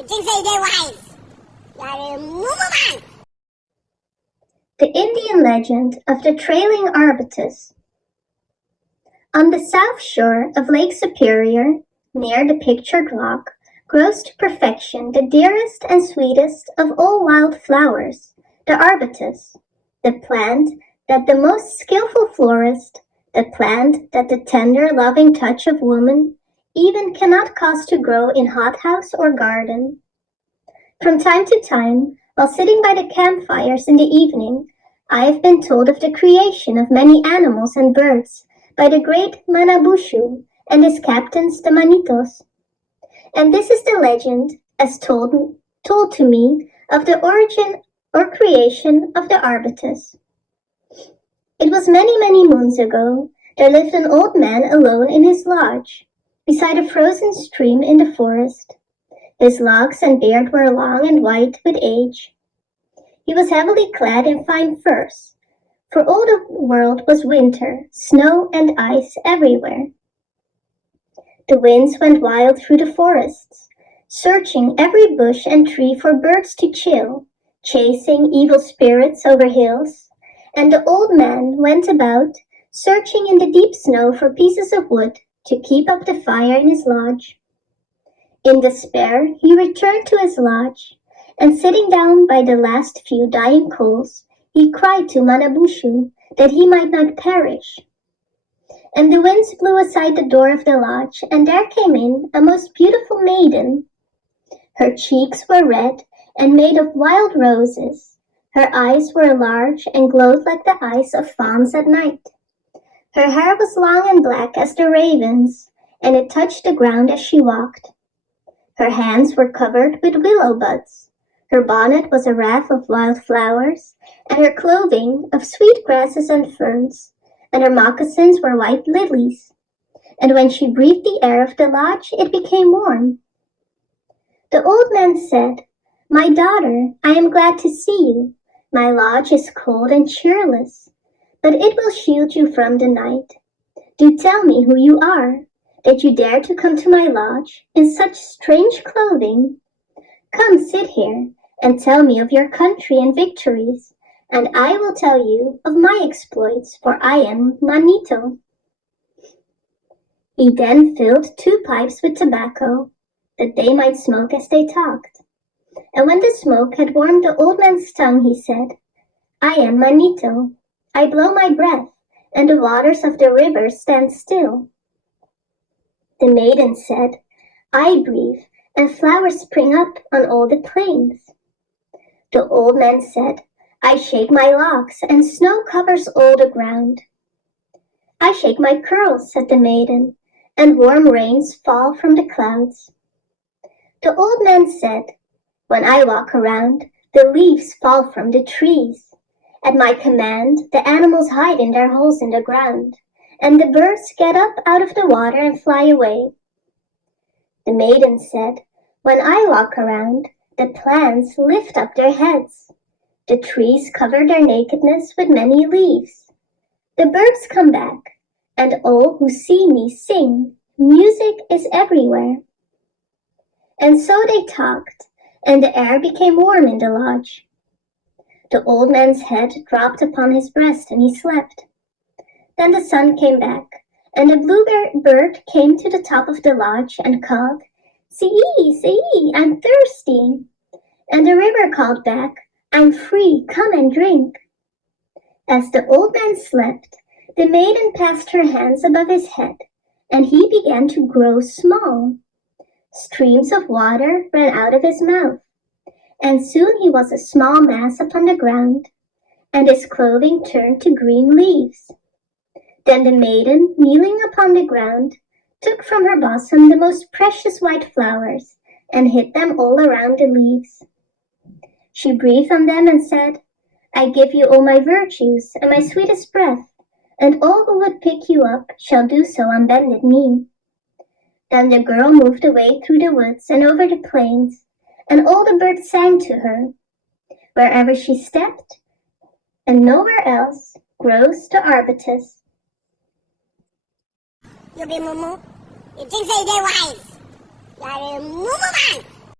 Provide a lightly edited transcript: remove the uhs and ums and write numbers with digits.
You think they're wise? Move. The Indian legend of the trailing arbutus. On the south shore of Lake Superior, near the pictured rock, grows to perfection the dearest and sweetest of all wild flowers, the arbutus, the plant that the most skillful florist, the plant that the tender, loving touch of woman even cannot cause to grow in hothouse or garden. From time to time, while sitting by the campfires in the evening, I have been told of the creation of many animals and birds by the great Manabushu and his captains the Manitos. And this is the legend, as told to me, of the origin or creation of the arbutus. It was many, many moons ago. There lived an old man alone in his lodge, beside a frozen stream in the forest. His locks and beard were long and white with age. He was heavily clad in fine furs, for all the world was winter, snow and ice everywhere. The winds went wild through the forests, searching every bush and tree for birds to chill, chasing evil spirits over hills, and the old man went about, searching in the deep snow for pieces of wood to keep up the fire in his lodge. In despair, he returned to his lodge, and sitting down by the last few dying coals, he cried to Manabushu that he might not perish. And the winds blew aside the door of the lodge, and there came in a most beautiful maiden. Her cheeks were red and made of wild roses. Her eyes were large and glowed like the eyes of fawns at night. Her hair was long and black as the raven's, and it touched the ground as she walked. Her hands were covered with willow buds. Her bonnet was a wreath of wild flowers, and her clothing of sweet grasses and ferns, and her moccasins were white lilies. And when she breathed the air of the lodge, it became warm. The old man said, "My daughter, I am glad to see you. My lodge is cold and cheerless, but it will shield you from the night. Do tell me who you are, that you dare to come to my lodge in such strange clothing. Come sit here and tell me of your country and victories, and I will tell you of my exploits, for I am Manito." He then filled 2 pipes with tobacco, that they might smoke as they talked. And when the smoke had warmed the old man's tongue, he said, "I am Manito. I blow my breath, and the waters of the river stand still." The maiden said, "I breathe, and flowers spring up on all the plains." The old man said, "I shake my locks, and snow covers all the ground." "I shake my curls," said the maiden, "and warm rains fall from the clouds." The old man said, "When I walk around, the leaves fall from the trees. At my command, the animals hide in their holes in the ground, and the birds get up out of the water and fly away." The maiden said, "When I walk around, the plants lift up their heads. The trees cover their nakedness with many leaves. The birds come back, and all who see me sing. Music is everywhere." And so they talked, and the air became warm in the lodge. The old man's head dropped upon his breast, and he slept. Then the sun came back, and the bluebird came to the top of the lodge and called, "See, see, I'm thirsty." And the river called back, "I'm free, come and drink." As the old man slept, the maiden passed her hands above his head, and he began to grow small. Streams of water ran out of his mouth, and soon he was a small mass upon the ground, and his clothing turned to green leaves. Then the maiden, kneeling upon the ground, took from her bosom the most precious white flowers, and hid them all around the leaves. She breathed on them and said, "I give you all my virtues and my sweetest breath, and all who would pick you up shall do so on bended knee." Then the girl moved away through the woods and over the plains, and all the birds sang to her. Wherever she stepped, and nowhere else, grows the arbutus. You be mumu. You think they're wise? You are a mumu man.